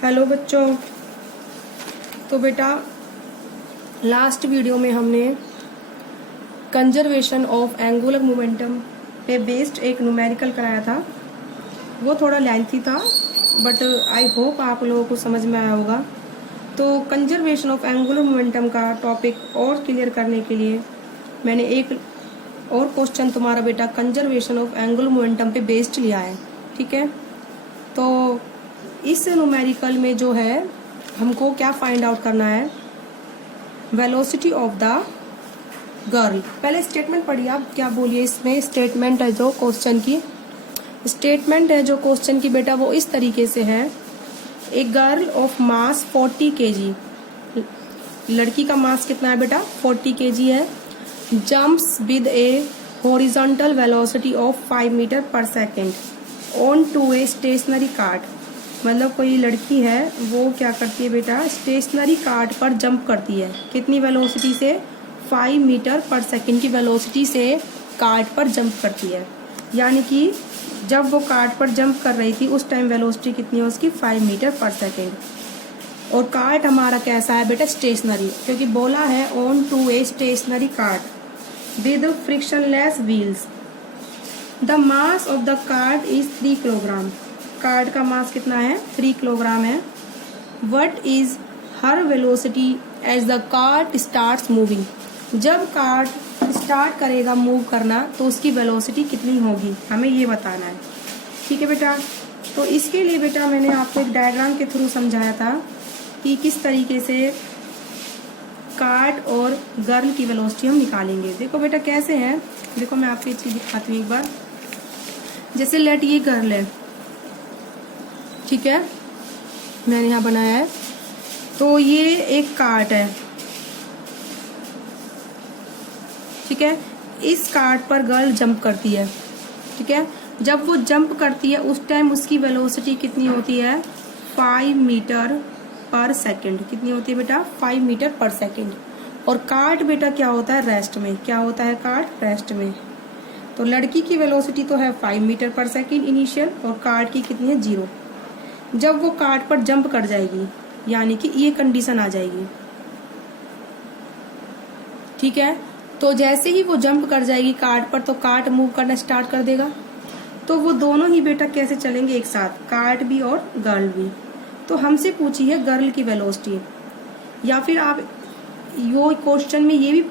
Hello बच्चों। तो बेटा लास्ट वीडियो में हमने कंजर्वेशन ऑफ एंगुलर मोमेंटम पे बेस्ड एक न्यूमेरिकल कराया था। वो थोड़ा लेंथी था बट आई होप आप लोगों को समझ में आया होगा। तो कंजर्वेशन ऑफ एंगुलर मोमेंटम का टॉपिक और क्लियर करने के लिए मैंने एक और क्वेश्चन तुम्हारा बेटा कंजर्वेशन ऑफ एंगुलर मोमेंटम पे बेस्ड लिया है। ठीक है, तो इस न्यूमेरिकल में जो है हमको क्या फाइंड आउट करना है, वेलोसिटी ऑफ द गर्ल। पहले स्टेटमेंट पढ़िए आप, क्या बोलिए इसमें। स्टेटमेंट है जो क्वेश्चन की, स्टेटमेंट है जो क्वेश्चन की बेटा वो इस तरीके से है। A girl of mass 40 kg, लड़की का मास कितना है बेटा 40 kg है, jumps with a horizontal velocity of 5 metre per second on to a stationary cart. मतलब कोई लड़की है वो क्या करती है बेटा, स्टेशनरी कार्ट पर जंप करती है। कितनी वेलोसिटी से, 5 मीटर पर सेकंड की वेलोसिटी से कार्ट पर जंप करती है। यानी कि जब वो कार्ट पर जंप कर रही थी उस टाइम वेलोसिटी कितनी है उसकी, 5 मीटर पर सेकंड। और कार्ट हमारा कैसा है बेटा, स्टेशनरी, क्योंकि बोला है on to a stationary cart with frictionless wheels. The mass of the cart is 3 kilogram. Cart का मास कितना है, 3 किलोग्राम है। What is her velocity as the cart start moving. जब कार्ट स्टार्ट करेगा मूव करना तो उसकी वेलोसिटी कितनी होगी, हमें ये बताना है। ठीक है बेटा, तो इसके लिए बेटा मैंने आपको एक डायग्राम के थ्रू समझाया था कि किस तरीके से कार्ट और गर्ल की वेलोसिटी हम निकालेंगे। देखो बेटा कैसे है, देखो मैं आपको ये चीज दिखाती हूँ एक बार। जैसे लेट ये गर्ल है, ठीक है, मैंने यहाँ बनाया है। तो ये एक कार्ट है, ठीक है। इस कार्ट पर गर्ल जंप करती है, ठीक है। जब वो जंप करती है उस टाइम उसकी वेलोसिटी कितनी होती है, 5 मीटर पर सेकंड। कितनी होती है बेटा, 5 मीटर पर सेकंड। और कार्ट बेटा क्या होता है, रेस्ट में। क्या होता है कार्ट, रेस्ट में। तो लड़की की वेलोसिटी तो है 5 मीटर पर सेकंड इनिशियल, और कार्ट की कितनी है, 0। जब वो कार्ट पर जंप कर जाएगी यानी कि ये कंडीशन आ जाएगी, ठीक है। तो जैसे ही वो जंप कर जाएगी कार्ट पर तो कार्ट मूव करना स्टार्ट कर देगा। तो वो दोनों ही बेटा कैसे चलेंगे एक साथ, कार्ट भी और गर्ल भी। तो हमसे पूछी है गर्ल की वेलोसिटी, या फिर आप यो क्वेश्चन में ये भी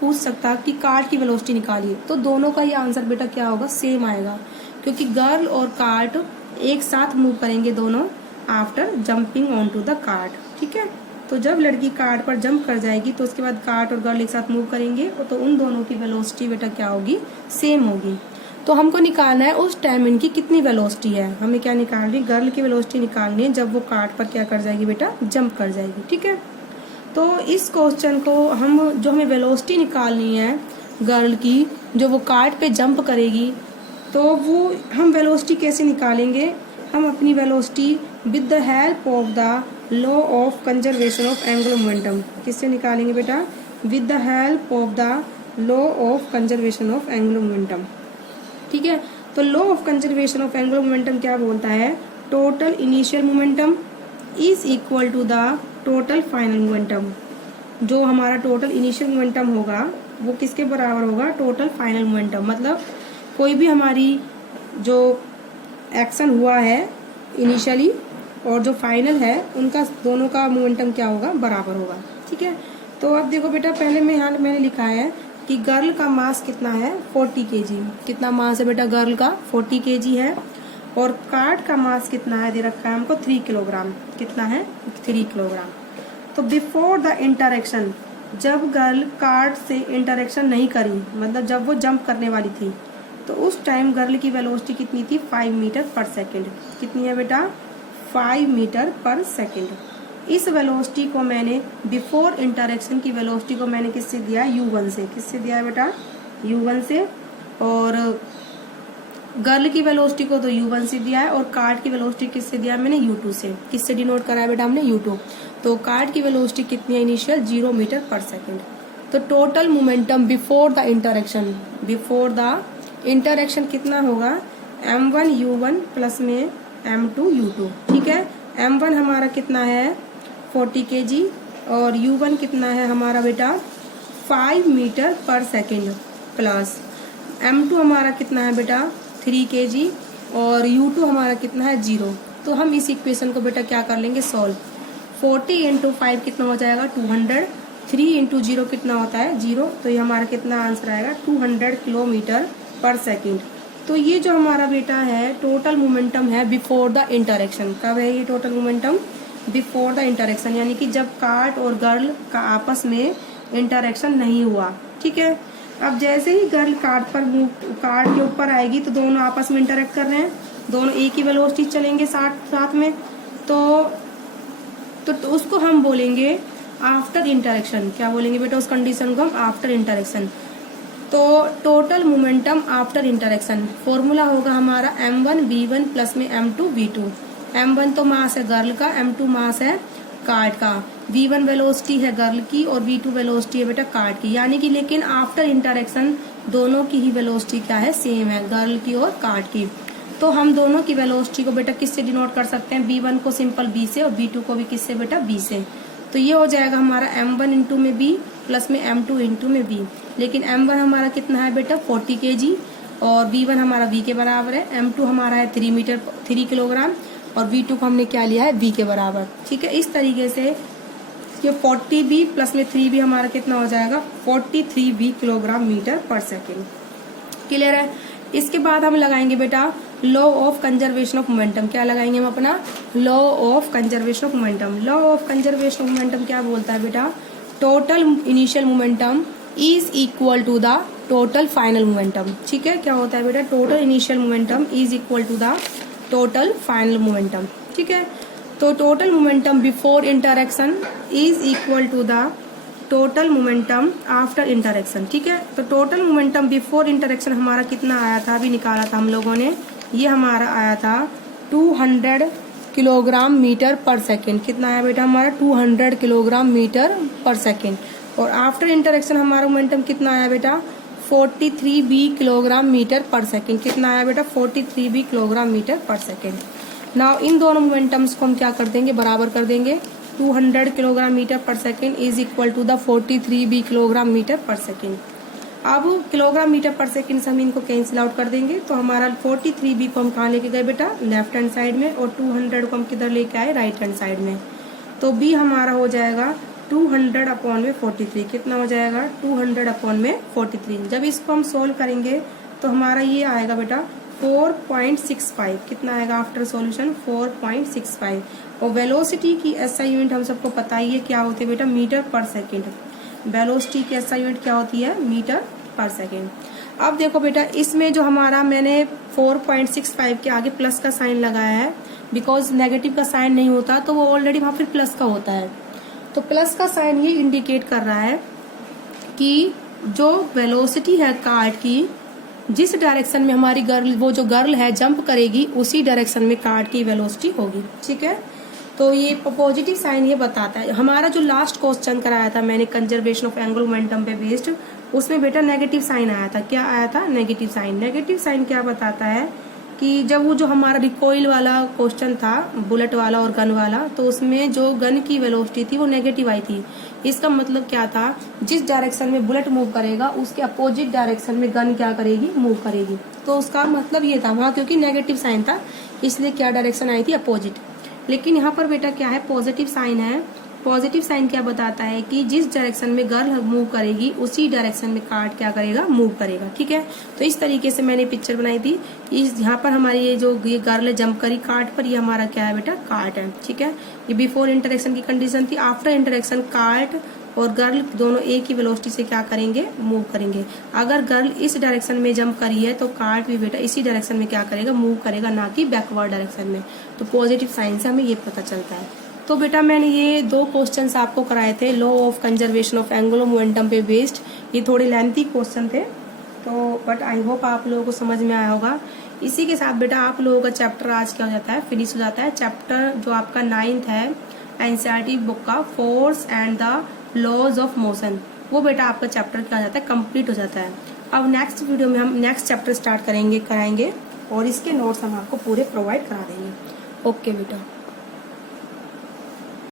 पूछ सकता कि कार्ट की वेलोसिटी निकालिए। तो दोनों का ही आंसर बेटा क्या होगा, सेम आएगा, क्योंकि गर्ल और कार्ट एक साथ मूव करेंगे दोनों after jumping on to the cart. ठीक है, तो जब लड़की कार्ट पर जंप कर जाएगी तो उसके बाद कार्ट और गर्ल एक साथ मूव करेंगे, तो उन दोनों की वेलोसिटी बेटा क्या होगी, सेम होगी। तो हमको निकालना है उस टाइम इनकी कितनी वेलोसिटी है। हमें क्या निकालनी, गर्ल की वेलोसिटी निकालनी है जब वो कार्ट पर क्या कर जाएगी बेटा, जंप कर जाएगी। ठीक है, तो इस क्वेश्चन को हम जो हमें वेलोसिटी निकालनी है गर्ल की, जो वो कार्ट पे जंप करेगी, तो वो हम वेलोसिटी कैसे निकालेंगे, हम अपनी velocity with the help of the law of conservation of angular momentum. किससे निकालेंगे बेटा, with the help of the law of conservation of angular momentum. ठीक है, तो law of conservation of angular momentum क्या बोलता है, total initial momentum is equal to the total final momentum. जो हमारा टोटल इनिशियल मोमेंटम होगा वो किसके बराबर होगा, टोटल फाइनल मोमेंटम। मतलब कोई भी हमारी जो एक्शन हुआ है इनिशियली और जो फाइनल है उनका दोनों का मोमेंटम क्या होगा, बराबर होगा। ठीक है, तो अब देखो बेटा पहले में यहाँ मैंने लिखा है कि गर्ल का मास कितना है, 40 kg। कितना मास है बेटा गर्ल का, 40 kg है। और कार्ट का मास कितना है, दे रखा है हमको 3 किलोग्राम। कितना है, 3 किलोग्राम। तो बिफोर द इंटरेक्शन, जब गर्ल कार्ट से इंटरेक्शन नहीं करी, मतलब जब वो जंप करने वाली थी, तो उस टाइम गर्ल की वेलोसिटी कितनी थी, 5 मीटर पर सेकेंड। कितनी है बेटा, 5 मीटर पर सेकेंड। इस वेलोसिटी को मैंने बिफोर इंटरेक्शन की वेलोसिटी को मैंने किससे दिया, u1 से। किससे दिया है बेटा, u1 से। और गर्ल की वेलोसिटी को तो u1 से दिया है, और कार्ट की वेलोसिटी किससे दिया है मैंने, u2 से। किससे डिनोट करा है बेटा हमने, u2। तो कार्ट की वेलोसिटी कितनी है इनिशियल, 0 मीटर पर सेकेंड। तो total momentum before the interaction, before the interaction कितना होगा, m1 u1 प्लस में m2 u2, ठीक है। m1 हमारा कितना है 40 kg और u1 कितना है हमारा बेटा 5 metre per second plus m2 हमारा कितना है बेटा 3 kg और u2 हमारा कितना है 0। तो हम इस इक्वेशन को बेटा क्या कर लेंगे सॉल्व। 40 इंटू 5 कितना हो जाएगा 200, 3 इंटू 0 कितना होता है 0, तो ये हमारा कितना आंसर आएगा 200 किलोमीटर पर सेकेंड। तो ये जो हमारा बेटा है टोटल मोमेंटम है बिफोर द इंटरेक्शन। कब है ये total momentum before the interaction, यानी कि जब कार्ट और गर्ल का आपस में इंटरेक्शन नहीं हुआ, ठीक है। अब जैसे ही गर्ल कार्ट के ऊपर आएगी तो दोनों आपस में इंटरेक्ट कर रहे हैं, दोनों एक ही वेलोसिटी चलेंगे साथ में, तो उसको हम बोलेंगे आफ्टर इंटरेक्शन। क्या बोलेंगे बेटा उस कंडीशन को हम आफ्टर इंटरेक्शन। तो total momentum after interaction formula होगा हमारा m1 v1 प्लस में m2 v2। m1 तो मास है गर्ल का, m2 मास है कार्ट का, v1 वेलोसिटी है गर्ल की और v2 वेलोसिटी है बेटा कार्ट की, यानी कि लेकिन आफ्टर इंटरेक्शन दोनों की ही वेलोसिटी क्या है सेम है, गर्ल की और कार्ट की। तो हम दोनों की वेलोसिटी को बेटा किससे डिनोट कर सकते हैं, v1 को सिंपल b से और v2 को भी किससे बेटा b से। तो ये हो जाएगा हमारा m1 इंटू में b प्लस में m2 इंटू में b। लेकिन m1 हमारा कितना है बेटा 40 kg और v1 हमारा v के बराबर है, m2 हमारा है 3 किलोग्राम और v2 को हमने क्या लिया है v के बराबर, ठीक है। इस तरीके से ये 40b प्लस में 3b हमारा कितना हो जाएगा 43b kilogram metre per second. Clear है। इसके बाद हम लगाएंगे बेटा law of conservation of momentum. क्या लगाएंगे हम अपना law of conservation of momentum. Law of conservation of momentum क्या बोलता है बेटा, total initial momentum is equal to the total final momentum, ठीक है। क्या होता है बेटा total initial momentum is equal to the total final momentum, ठीक है। तो total momentum before interaction is equal to the total momentum after interaction, ठीक है। तो टोटल मोमेंटम बिफोर इंटरेक्शन हमारा कितना आया था, अभी निकाला था हम लोगों ने, ये हमारा आया था 200 किलोग्राम मीटर पर सेकेंड। कितना आया बेटा हमारा 200 किलोग्राम मीटर पर सेकेंड। और आफ्टर इंटरेक्शन हमारा मोमेंटम कितना आया बेटा 43b kilogram metre per second. कितना आया बेटा 43b kilogram metre per second. Now in दोनों मोमेंटम्स को हम क्या कर देंगे बराबर कर देंगे। 200 kilogram metre per second is equal to the 43b kilogram metre per second. अब किलोग्राम मीटर पर सेकेंड से हम इनको कैंसिल आउट कर देंगे, तो हमारा 43b को हम कहाँ लेके गए बेटा लेफ्ट हैंड साइड में और 200 को हम किधर लेके आए राइट हैंड साइड में। तो b हमारा हो जाएगा 200 अपॉन में 43। कितना हो जाएगा 200 अपॉन में 43। जब इसको हम सोल्व करेंगे तो हमारा ये आएगा बेटा 4.65। कितना आएगा आफ्टर सॉल्यूशन 4.65। और वेलोसिटी की एसआई यूनिट हम सबको पता ही है क्या होती है बेटा मीटर पर सेकेंड। वेलोसिटी की एसआई यूनिट क्या होती है मीटर पर सेकेंड। अब देखो बेटा इसमें जो हमारा मैंने 4.65 के आगे प्लस का साइन लगाया है, बिकॉज नेगेटिव का साइन नहीं होता तो वो ऑलरेडी वहां फिर प्लस का होता है। तो प्लस का साइन ये इंडिकेट कर रहा है कि जो वेलोसिटी है कार्ट की, जिस डायरेक्शन में हमारी गर्ल है जंप करेगी उसी डायरेक्शन में कार्ट की वेलोसिटी होगी, ठीक है। तो ये पॉजिटिव साइन ये बताता है। हमारा जो लास्ट क्वेश्चन कराया था मैंने कंजर्वेशन ऑफ एंगुलर मोमेंटम पे बेस्ड, उसमें बेटा नेगेटिव साइन आया था। क्या आया था नेगेटिव साइन। नेगेटिव साइन क्या बताता है कि जब वो जो हमारा रिकॉइल वाला क्वेश्चन था बुलेट वाला और गन वाला, तो उसमें जो गन की वेलोसिटी थी वो नेगेटिव आई थी। इसका मतलब क्या था, जिस डायरेक्शन में बुलेट मूव करेगा उसके अपोजिट डायरेक्शन में गन क्या करेगी मूव करेगी। तो उसका मतलब ये था वहाँ क्योंकि नेगेटिव साइन था इसलिए क्या डायरेक्शन आई थी अपोजिट। लेकिन यहाँ पर बेटा क्या है पॉजिटिव साइन है। पॉजिटिव साइन क्या बताता है कि जिस डायरेक्शन में गर्ल मूव करेगी उसी डायरेक्शन में कार्ट क्या करेगा मूव करेगा, ठीक है। तो इस तरीके से मैंने पिक्चर बनाई थी। इस यहाँ पर हमारी ये जो ये गर्ल जंप करी कार्ट पर, ये हमारा क्या है बेटा कार्ट है, ठीक है। ये बिफोर इंटरेक्शन की कंडीशन थी। आफ्टर इंटरेक्शन कार्ट और गर्ल दोनों एक ही वेलोसिटी से क्या करेंगे मूव करेंगे। अगर गर्ल इस डायरेक्शन में जंप करी है तो कार्ट भी बेटा इसी डायरेक्शन में क्या करेगा मूव करेगा, ना कि बैकवर्ड डायरेक्शन में। तो पॉजिटिव साइन से हमें ये पता चलता है। तो बेटा मैंने ये दो क्वेश्चंस आपको कराए थे law of conservation of angular momentum पे बेस्ड। ये थोड़े लेंथी क्वेश्चन थे तो बट आई होप आप लोगों को समझ में आया होगा। इसी के साथ बेटा आप लोगों का चैप्टर आज क्या हो जाता है फिनिश हो जाता है। चैप्टर जो आपका 9th है एनसीईआरटी बुक का force and the laws of motion, वो बेटा आपका चैप्टर क्या हो जाता है कंप्लीट हो जाता है। अब नेक्स्ट वीडियो में हम नेक्स्ट चैप्टर स्टार्ट कराएंगे और इसके नोट्स हम आपको पूरे प्रोवाइड करा देंगे। ओके बेटा।